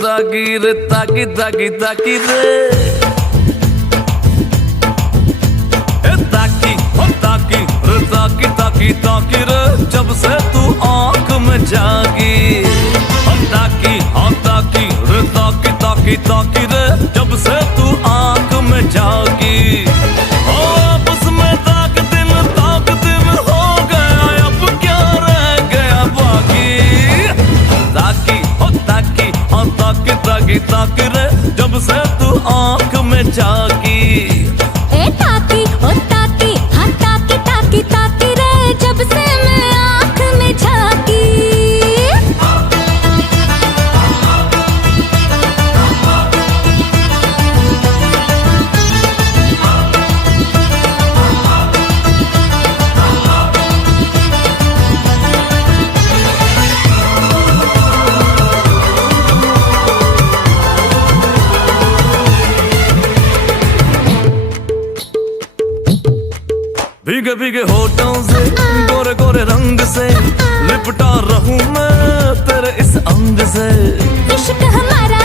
ताकी ताकी ताकी रे ताकी हो ताकी रे ताकी ताकी ताकी रे जब से तू आंख में जागी हो ताकी रे ताकी ताकी ताकी रे जब से तू आंख में जागी हो आपस में ताक दिन हो गया अब क्या रह गया बाकी ताकी हो ताकी ताकी ताकी रे जब से तू आंख में जागी ए ताकी ओ ताकी हाँ ताकी ताकी ताकी रे जब से मैं आंख में झांकी। भीगे भीगे होठों से गोरे गोरे रंग से लिपटा रहूं मैं तेरे इस अंग से इश्क हमारा